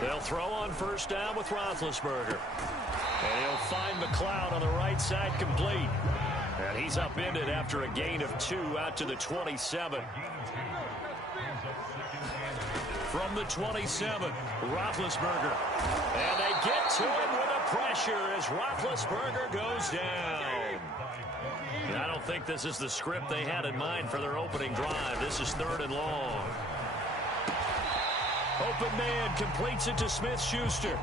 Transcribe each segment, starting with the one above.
They'll throw on first down with Roethlisberger. And he'll find McLeod on the right side complete. And he's upended after a gain of 2 out to the 27. From the 27, Roethlisberger. And they get to him with the pressure as Roethlisberger goes down. And I don't think this is the script they had in mind for their opening drive. This is 3rd and long. Open man completes it to Smith-Schuster.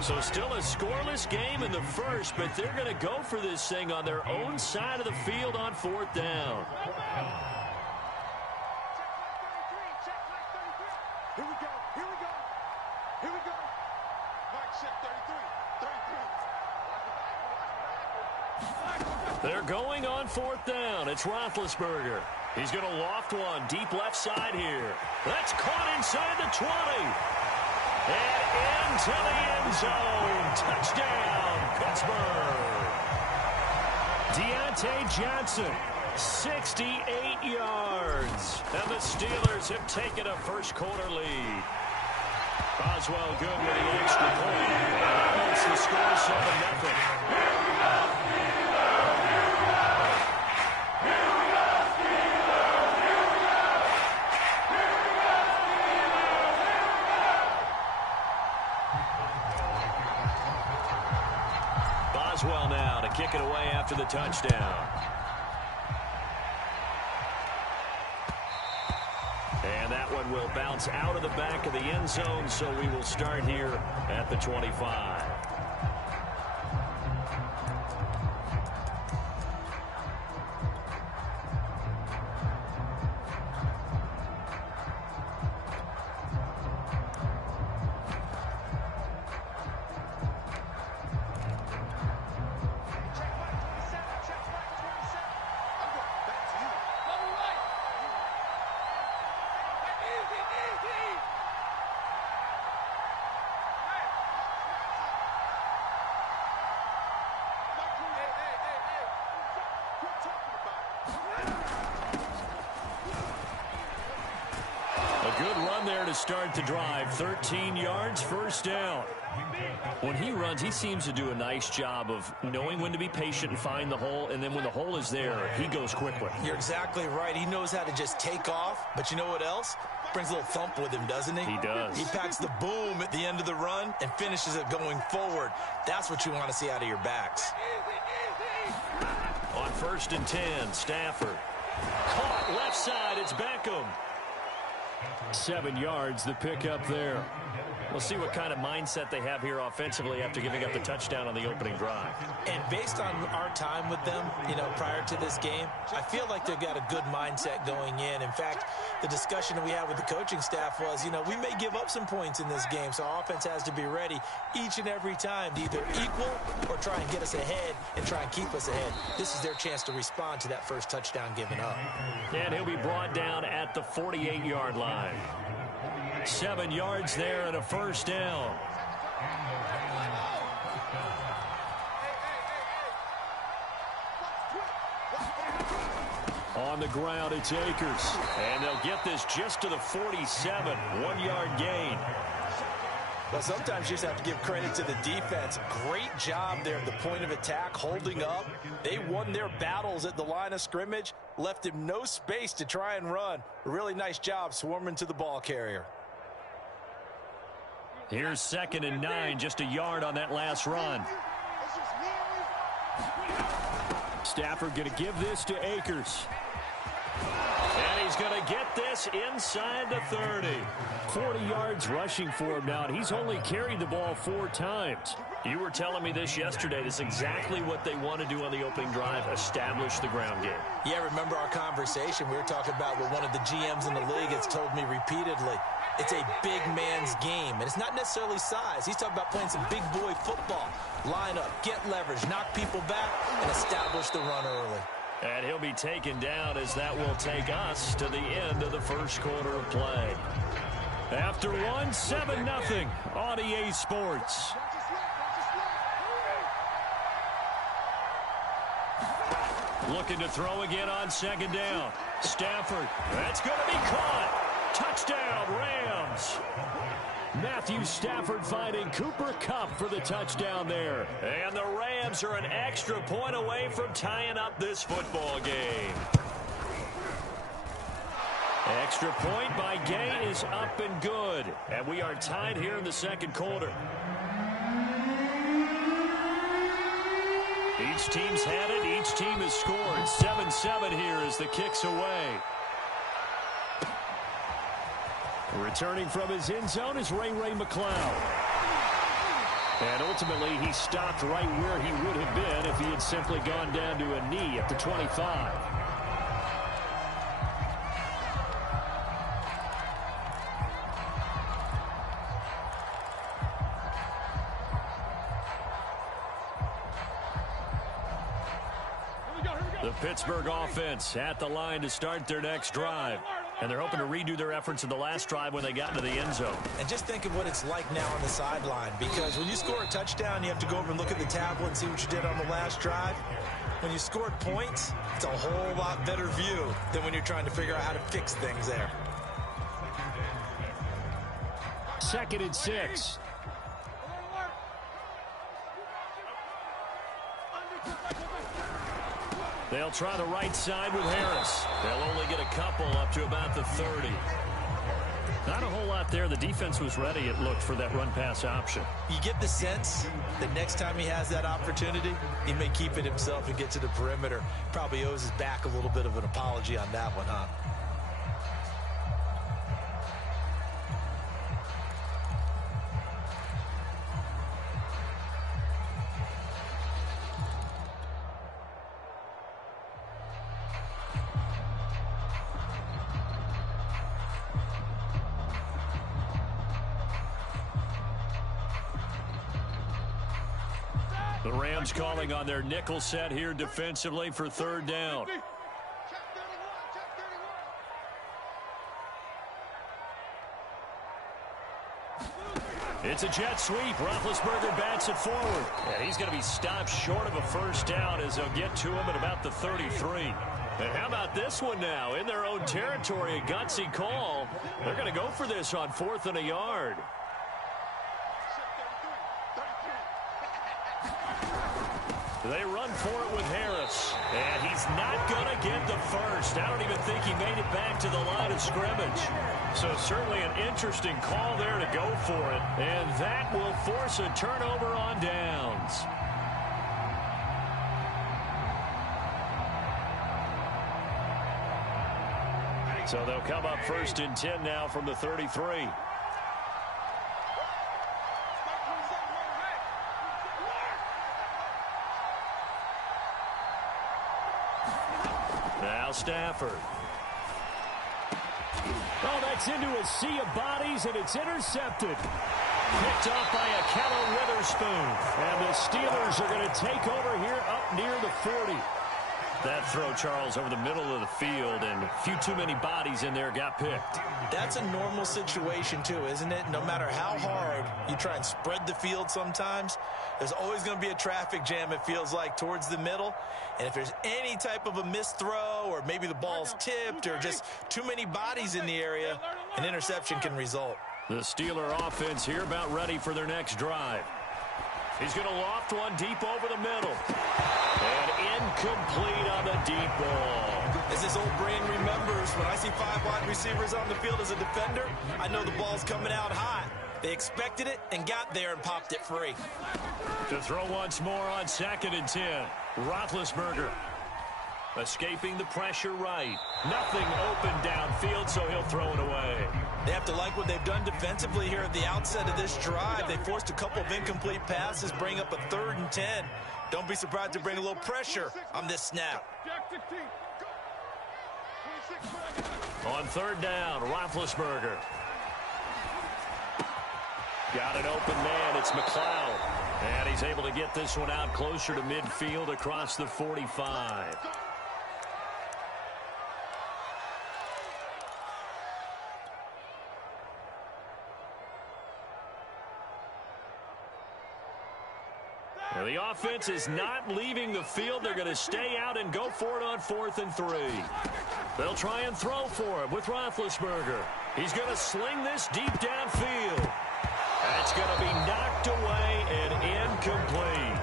So still a scoreless game in the first, but they're going to go for this thing on their own side of the field on 4th down. Here we go. Here we go. Here we go. Mike, check 33. They're going on 4th down. It's Roethlisberger. He's going to loft one deep left side here. That's caught inside the 20. And into the end zone. Touchdown, Pittsburgh. Deontay Johnson, 68 yards. And the Steelers have taken a first-quarter lead. Boswell good with the extra point. That makes the score 7-0. Boswell now to kick it away after the touchdown. And that one will bounce out of the back of the end zone, so we will start here at the 25. Good run there to start the drive. 13 yards, first down. When he runs, he seems to do a nice job of knowing when to be patient and find the hole, and then when the hole is there, he goes quickly. You're exactly right. He knows how to just take off, but you know what else? Brings a little thump with him, doesn't he? He does. He packs the boom at the end of the run and finishes it going forward. That's what you want to see out of your backs. On 1st and 10, Stafford. Caught left side, it's Beckham. 7 yards, the pickup there. We'll see what kind of mindset they have here offensively after giving up the touchdown on the opening drive. And based on our time with them, prior to this game, I feel like they've got a good mindset going in. In fact, the discussion that we had with the coaching staff was, we may give up some points in this game, so our offense has to be ready each and every time to either equal or try and get us ahead and try and keep us ahead. This is their chance to respond to that first touchdown given up. And he'll be brought down at the 48-yard line. 7 yards there and a first down. On the ground, it's Akers. And they'll get this just to the 47. 1-yard gain. Well, sometimes you just have to give credit to the defense. Great job there at the point of attack, holding up. They won their battles at the line of scrimmage, left him no space to try and run. A really nice job swarming to the ball carrier. Here's 2nd and 9, just a yard on that last run. Stafford going to give this to Akers. And he's going to get this inside the 30. 40 yards rushing for him now, and he's only carried the ball 4 times. You were telling me this yesterday. This is exactly what they want to do on the opening drive, establish the ground game. Yeah, remember our conversation? We were talking about what one of the GMs in the league has told me repeatedly. It's a big man's game, and it's not necessarily size. He's talking about playing some big boy football. Line up, get leverage, knock people back, and establish the run early. And he'll be taken down as that will take us to the end of the first quarter of play. After one, 7-0 on EA Sports. Looking to throw again on 2nd down. Stafford, that's going to be caught. Touchdown, Rams. Matthew Stafford finding Cooper Kupp for the touchdown there. And the Rams are an extra point away from tying up this football game. Extra point by Gay is up and good. And we are tied here in the second quarter. Each team's had it. Each team has scored. 7-7 here as the kick's away. Returning from his end zone is Ray McCloud. And ultimately, he stopped right where he would have been if he had simply gone down to a knee at the 25. The Pittsburgh offense at the line to start their next drive. And they're hoping to redo their efforts in the last drive when they got into the end zone. And just think of what it's like now on the sideline, because when you score a touchdown, you have to go over and look at the tablet and see what you did on the last drive. When you scored points, it's a whole lot better view than when you're trying to figure out how to fix things there. 2nd and 6. They'll try the right side with Harris. They'll only get a couple up to about the 30. Not a whole lot there. The defense was ready, it looked, for that run-pass option. You get the sense that next time he has that opportunity, he may keep it himself and get to the perimeter. Probably owes his back a little bit of an apology on that one, huh? The Rams calling on their nickel set here defensively for 3rd down. It's a jet sweep. Roethlisberger bats it forward. And he's going to be stopped short of a first down as they'll get to him at about the 33. And how about this one now? In their own territory, a gutsy call. They're going to go for this on 4th and a yard. They run for it with Harris. And he's not going to get the first. I don't even think he made it back to the line of scrimmage. So certainly an interesting call there to go for it. And that will force a turnover on downs. So they'll come up 1st and 10 now from the 33. Now Stafford. Oh, that's into a sea of bodies, and it's intercepted. Picked off by Ahkello Witherspoon. And the Steelers are going to take over here up near the 40. That throw, Charles, over the middle of the field, and a few too many bodies in there got picked. That's a normal situation, too, isn't it? No matter how hard you try and spread the field sometimes, there's always going to be a traffic jam, it feels like, towards the middle. And if there's any type of a missed throw, or maybe the ball's tipped, or just too many bodies in the area, an interception can result. The Steeler offense here about ready for their next drive. He's going to loft one deep over the middle. And incomplete on the deep ball. As his old brain remembers, when I see 5 wide receivers on the field as a defender, I know the ball's coming out hot. They expected it and got there and popped it free. To throw once more on 2nd and 10. Roethlisberger escaping the pressure right. Nothing open downfield, so he'll throw it away. They have to like what they've done defensively here at the outset of this drive. They forced a couple of incomplete passes, bring up a 3rd and 10. Don't be surprised to bring a little pressure on this snap. On 3rd down, Roethlisberger. Got an open man. It's McCloud. And he's able to get this one out closer to midfield across the 45. Now the offense is not leaving the field. They're going to stay out and go for it on 4th and 3. They'll try and throw for it with Roethlisberger. He's going to sling this deep downfield. That's going to be knocked away and incomplete.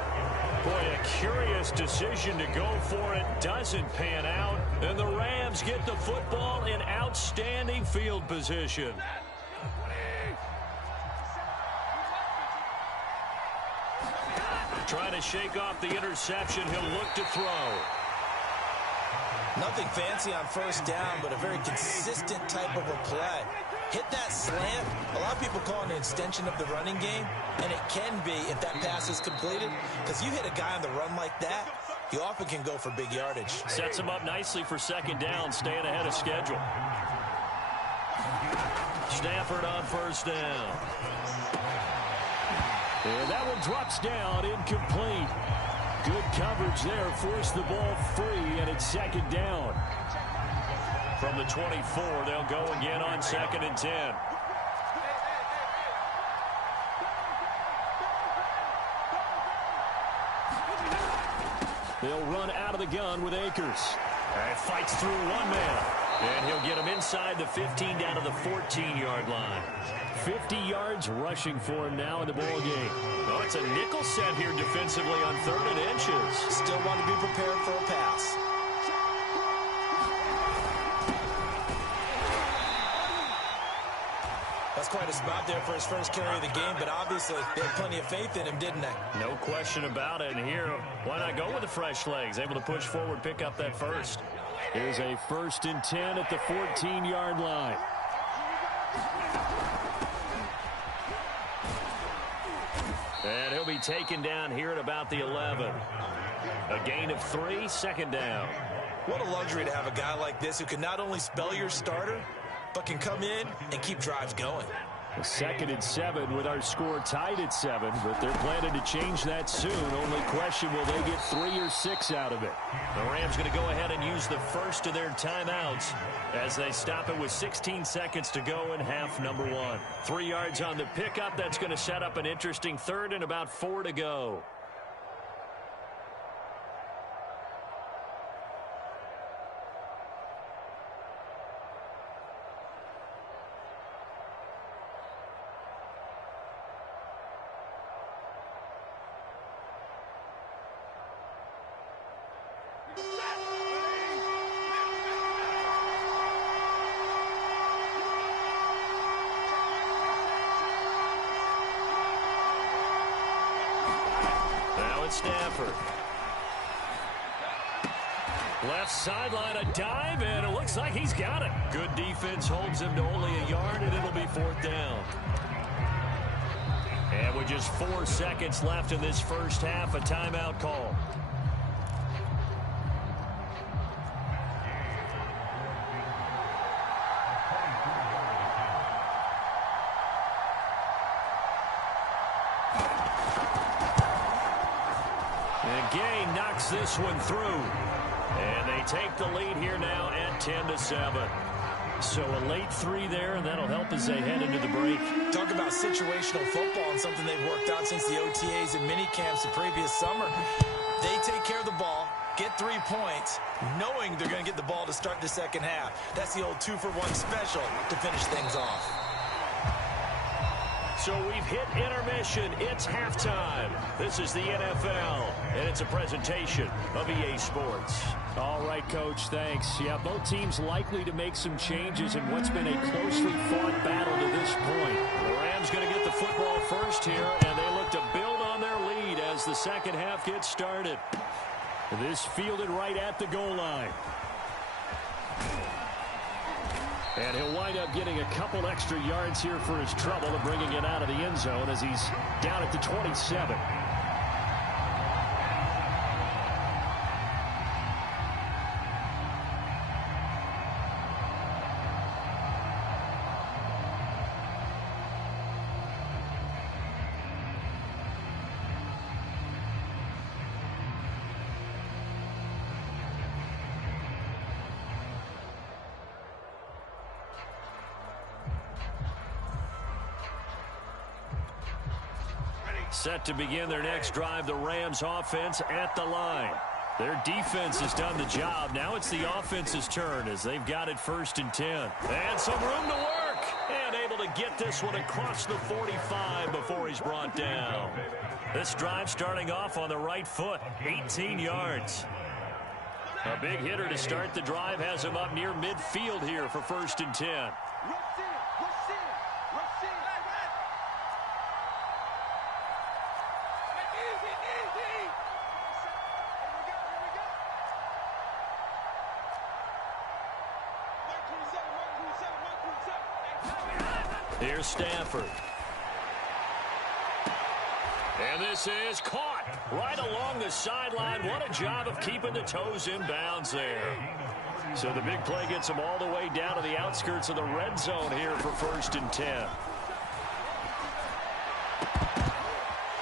Boy, a curious decision to go for it. Doesn't pan out. And the Rams get the football in outstanding field position. Trying to shake off the interception. He'll look to throw. Nothing fancy on first down, but a very consistent type of a play. Hit that slant. A lot of people call it an extension of the running game, and it can be if that pass is completed, because you hit a guy on the run like that, you often can go for big yardage. Sets him up nicely for second down, staying ahead of schedule. Stafford on first down. And that one drops down, incomplete. Good coverage there, forced the ball free, and it's second down. From the 24, they'll go again on 2nd and 10. They'll run out of the gun with Akers. And fights through one man. And he'll get him inside the 15 down to the 14-yard line. 50 yards rushing for him now in the ball game. Oh, it's a nickel set here defensively on 3rd and inches. Still want to be prepared for a pass. That's quite a spot there for his first carry of the game, but obviously they had plenty of faith in him, didn't they? No question about it. And here, why not go with the fresh legs? Able to push forward, pick up that first. Here's a 1st and 10 at the 14-yard line. And he'll be taken down here at about the 11. A gain of 3, second down. What a luxury to have a guy like this who can not only spell your starter, but can come in and keep drives going. 2nd and 7 with our score tied at 7, but they're planning to change that soon. Only question, will they get 3 or 6 out of it? The Rams going to go ahead and use the first of their timeouts as they stop it with 16 seconds to go in half number 1. 3 yards on the pickup. That's going to set up an interesting 3rd and about 4 to go. Stafford. Left sideline, a dive, and it looks like he's got it. Good defense holds him to only a yard, and it'll be 4th down. And with just 4 seconds left in this first half, a timeout call. This one through, and they take the lead here now at 10-7. So a late 3 there, and that'll help as they head into the break. Talk about situational football and something they've worked out since the OTAs and mini camps the previous summer. They take care of the ball, get 3 points, knowing they're going to get the ball to start the second half. That's the old 2-for-1 special to finish things off. So we've hit intermission. It's halftime. This is the NFL, and it's a presentation of EA Sports. All right, Coach, thanks. Yeah, both teams likely to make some changes in what's been a closely fought battle to this point. The Rams going to get the football first here, and they look to build on their lead as the second half gets started. This fielded right at the goal line. And he'll wind up getting a couple extra yards here for his trouble and bringing it out of the end zone as he's down at the 27. Set to begin their next drive, the Rams offense at the line. Their defense has done the job. Now it's the offense's turn as they've got it 1st and 10. And some room to work. And able to to get this one across the 45 before he's brought down. This drive starting off on the right foot, 18 yards. A big hitter to start the drive has him up near midfield here for 1st and 10. Here's Stafford. And this is caught right along the sideline. What a job of keeping the toes in bounds there. So the big play gets him all the way down to the outskirts of the red zone here for 1st and 10.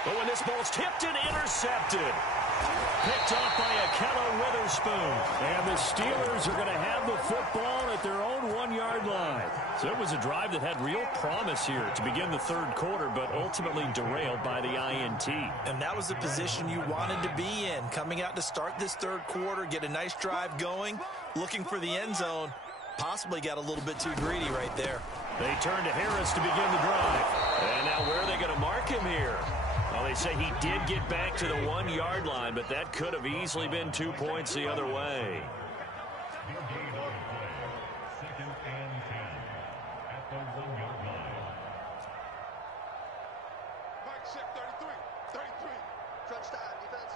But when this ball's tipped and intercepted. Picked off by Ahkello Witherspoon. And the Steelers are going to have the football at their own 1-yard line. So it was a drive that had real promise here to begin the 3rd quarter, but ultimately derailed by the INT. And that was the position you wanted to be in. Coming out to start this 3rd quarter, get a nice drive going, looking for the end zone. Possibly got a little bit too greedy right there. They turn to Harris to begin the drive. And now where are they going to mark him here? Well, they say he did get back to the 1-yard line, but that could have easily been 2 points the other way. Mike, check 33. 33. Crunch time, defense.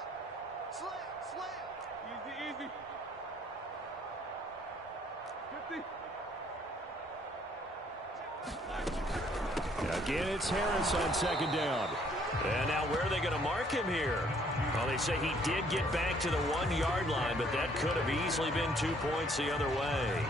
Slam. Easy. 50. Again, it's Harris on 2nd down. And now where are they going to mark him here? Well, they say he did get back to the 1-yard line, but that could have easily been 2 points the other way.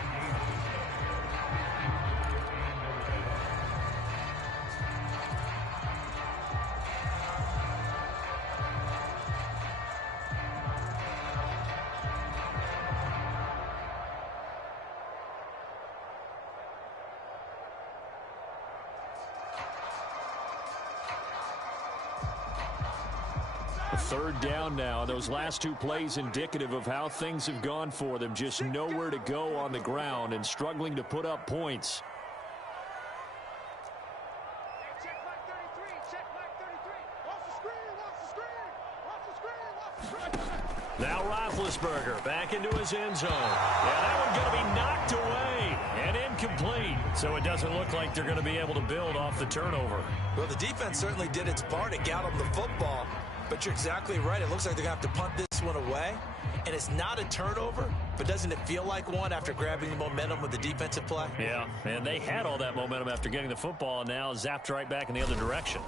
Third down now. Those last 2 plays indicative of how things have gone for them. Just nowhere to go on the ground and struggling to put up points. Check Mike 33. Watch the screen. Now Roethlisberger back into his end zone. Yeah, that one going to be knocked away and incomplete. So it doesn't look like they're going to be able to build off the turnover. Well, the defense certainly did its part. It got them the football. But you're exactly right. It looks like they're going to have to punt this one away. And it's not a turnover, but doesn't it feel like one after grabbing the momentum with the defensive play? Yeah, and they had all that momentum after getting the football and now zapped right back in the other direction.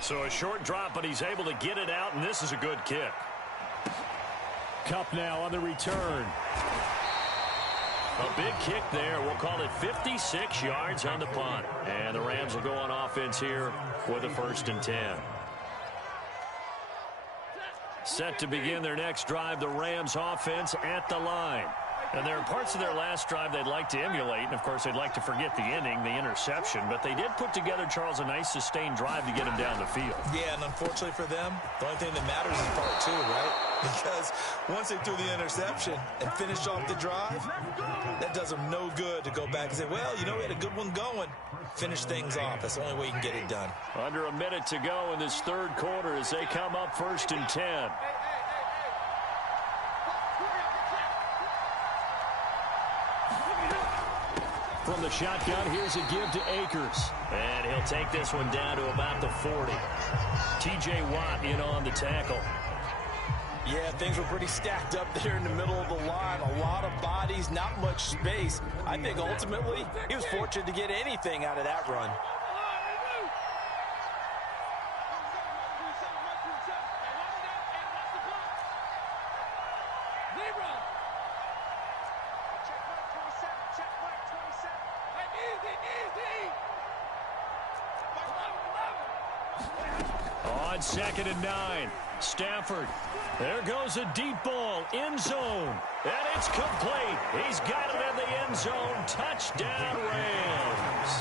So a short drop, but he's able to get it out, and this is a good kick. Kupp now on the return. A big kick there. We'll call it 56 yards on the punt. And the Rams will go on offense here with a 1st and 10. Set to begin their next drive, the Rams offense at the line. And there are parts of their last drive they'd like to emulate. And, of course, they'd like to forget the inning, the interception. But they did put together, Charles, a nice sustained drive to get him down the field. Yeah, and unfortunately for them, the only thing that matters is part 2, right? Because once they threw the interception and finished off the drive, that does them no good to go back and say, well, you know, we had a good one going. Finish things off. That's the only way you can get it done. Under a minute to go in this 3rd quarter as they come up 1st and 10. From the shotgun, here's a give to Akers. And he'll take this one down to about the 40. T.J. Watt in on the tackle. Yeah, things were pretty stacked up there in the middle of the line. A lot of bodies, not much space. I think ultimately he was fortunate to get anything out of that run. On 2nd and 9, Stafford. There goes a deep ball, end zone, and it's complete. He's got it in the end zone. Touchdown, Rams.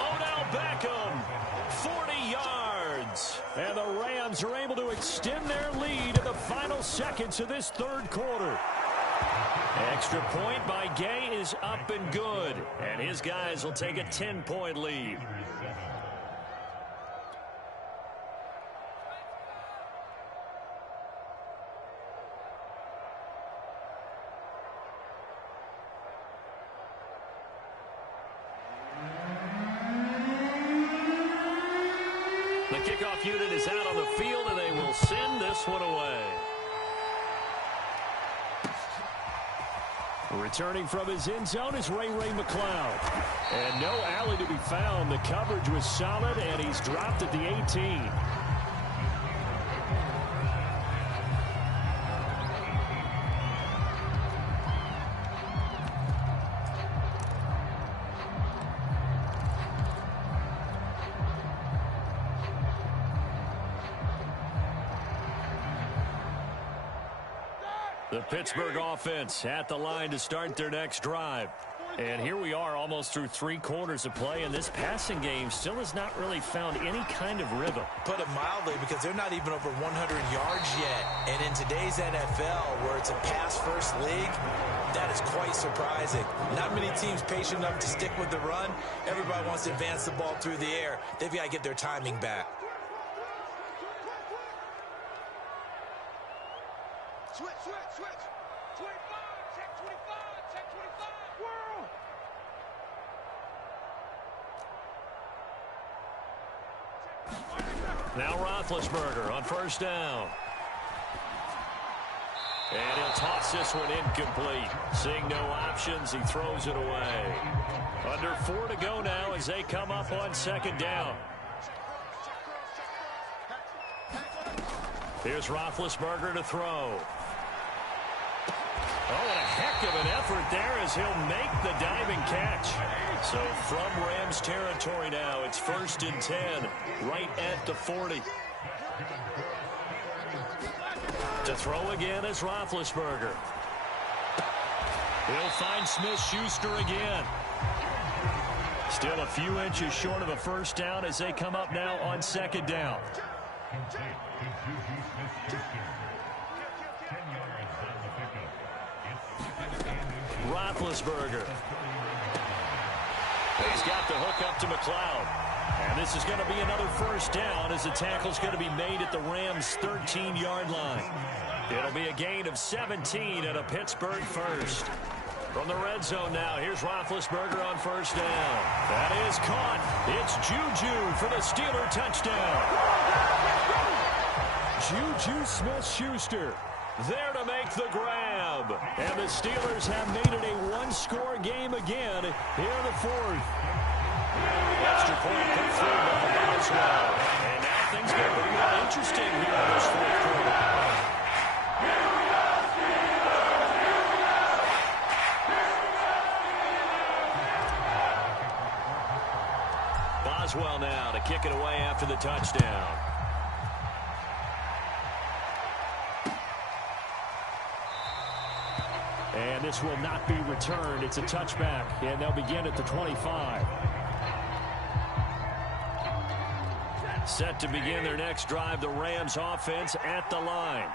Odell Beckham, 40 yards. And the Rams are able to extend their lead in the final seconds of this 3rd quarter. Extra point by Gay is up and good. And his guys will take a 10-point lead. The kickoff unit is out on the field, and they will send this one away. Returning from his end zone is Ray McCloud. And no alley to be found. The coverage was solid, and he's dropped at the 18. The Pittsburgh offense at the line to start their next drive. And here we are almost through 3 quarters of play, and this passing game still has not really found any kind of rhythm. Put it mildly, because they're not even over 100 yards yet. And in today's NFL, where it's a pass-first league, that is quite surprising. Not many teams patient enough to stick with the run. Everybody wants to advance the ball through the air. They've got to get their timing back. Switch. 25, check 25. Whirl. Now Roethlisberger on first down. And he'll toss this one incomplete. Seeing no options, he throws it away. Under 4 to go now as they come up on second down. Here's Roethlisberger to throw. Oh, and a heck of an effort there as he'll make the diving catch. So from Rams territory now, it's 1st and 10, right at the 40. To throw again is Roethlisberger. He'll find Smith-Schuster again. Still a few inches short of a first down as they come up now on second down. Roethlisberger. He's got the hook up to McCloud. And this is going to be another first down as the tackle's going to be made at the Rams' 13-yard line. It'll be a gain of 17 and a Pittsburgh first. From the red zone now, here's Roethlisberger on first down. That is caught. It's Juju for the Steeler touchdown. Juju Smith-Schuster there to make the grab. And the Steelers have made it a one-score game again here in the 4th. Extra point put through by Boswell. And now things get a little more interesting here in this 4th quarter. Boswell now to kick it away after the touchdown. And this will not be returned. It's a touchback, and they'll begin at the 25. Set to begin their next drive, the Rams offense at the line.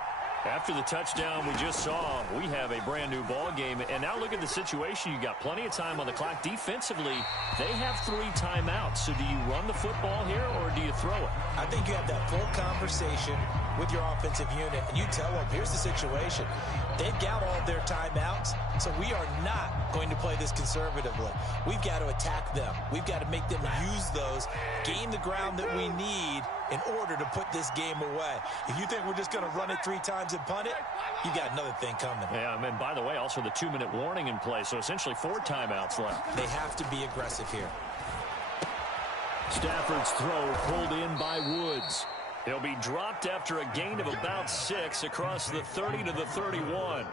After the touchdown we just saw, we have a brand new ball game. And now look at the situation. You got plenty of time on the clock. Defensively, they have 3 timeouts. So do you run the football here or do you throw it? I think you have that full conversation with your offensive unit, and you tell them, here's the situation. They've got all of their timeouts, so we are not going to play this conservatively. We've got to attack them. We've got to make them use those, gain the ground that we need in order to put this game away. If you think we're just going to run it 3 times and punt it, you got another thing coming. Yeah, and by the way, also the 2-minute warning in play, so essentially 4 timeouts left. They have to be aggressive here. Stafford's throw pulled in by Woods. He'll be dropped after a gain of about 6 across the 30 to the 31.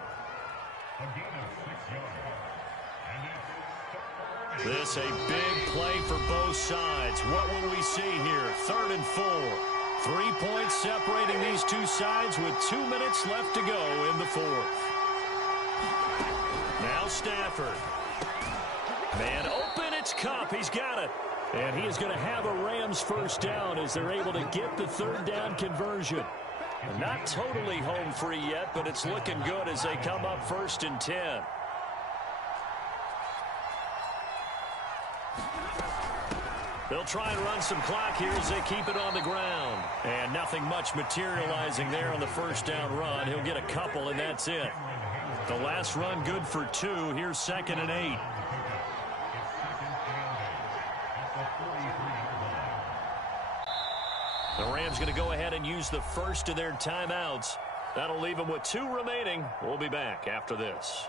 This a big play for both sides. What will we see here? 3rd and 4. 3 points separating these two sides with 2 minutes left to go in the 4th. Now Stafford. Man open, it's Kupp. He's got it. And he is going to have a Rams first down as they're able to get the 3rd down conversion. Not totally home free yet, but it's looking good as they come up 1st and 10. They'll try and run some clock here as they keep it on the ground. And nothing much materializing there on the first down run. He'll get a couple, and that's it. The last run good for 2. Here's 2nd and 8. The Rams going to go ahead and use the first of their timeouts. That'll leave them with 2 remaining. We'll be back after this.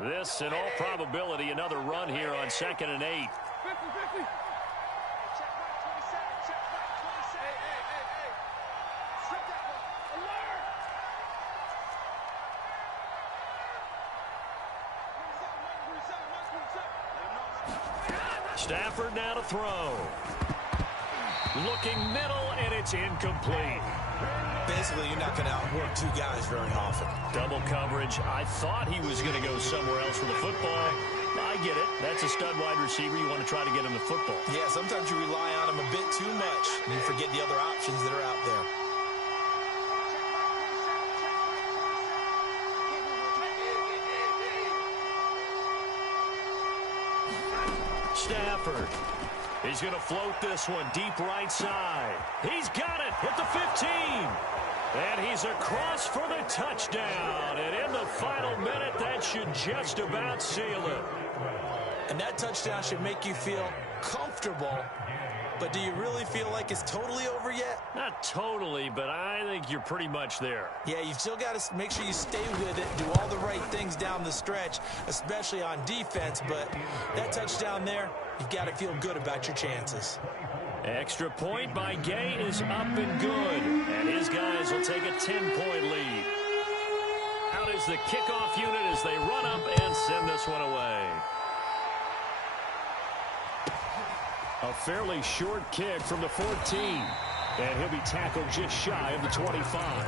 This, in all probability, another run here on 2nd and 8. Stafford now to throw. Looking middle, and it's incomplete. Basically, you're not going to outwork 2 guys very often. Double coverage. I thought he was going to go somewhere else with the football. I get it. That's a stud wide receiver. You want to try to get him the football. Yeah, sometimes you rely on him a bit too much, and you forget the other options that are out there. Stafford. He's going to float this one deep right side. He's got it at the 15. And he's across for the touchdown. And in the final minute, that should just about seal it. And that touchdown should make you feel comfortable. But do you really feel like it's totally over yet? Not totally, but I think you're pretty much there. Yeah, you've still got to make sure you stay with it, do all the right things down the stretch, especially on defense. But that touchdown there, you've got to feel good about your chances. Extra point by Gay is up and good. And his guys will take a 10-point lead. Out is the kickoff unit as they run up and send this one away. A fairly short kick from the 14. And he'll be tackled just shy of the 25.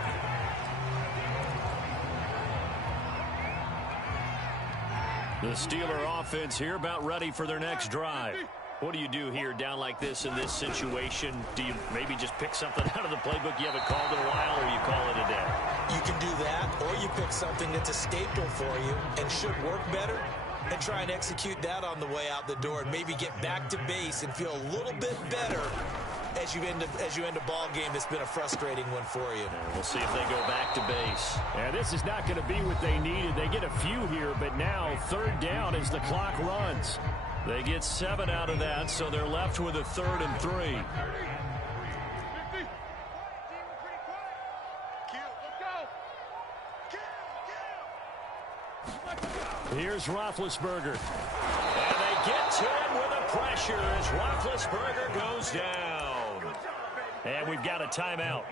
The Steeler offense here about ready for their next drive. What do you do here down like this in this situation? Do you maybe just pick something out of the playbook you haven't called in a while, or you call it a day? You can do that, or you pick something that's a staple for you and should work better, and try and execute that on the way out the door and maybe get back to base and feel a little bit better as you end a ball game that's been a frustrating one for you. And we'll see if they go back to base. And this is not going to be what they needed. They get a few here, but now 3rd down as the clock runs. They get 7 out of that, so they're left with a 3rd and 3. Here's Roethlisberger. And they get to him with the pressure as Roethlisberger goes down. And we've got a timeout.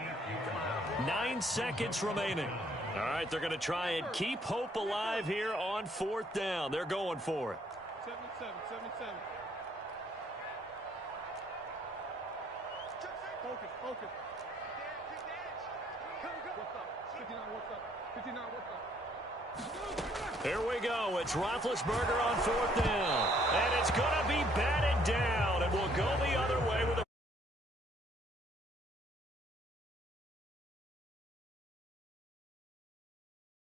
9 seconds remaining. All right, they're going to try and keep hope alive here on 4th down. They're going for it. 77. Focus. What's up? 59, what's up? 59, what's up? Here we go. It's Roethlisberger on 4th down.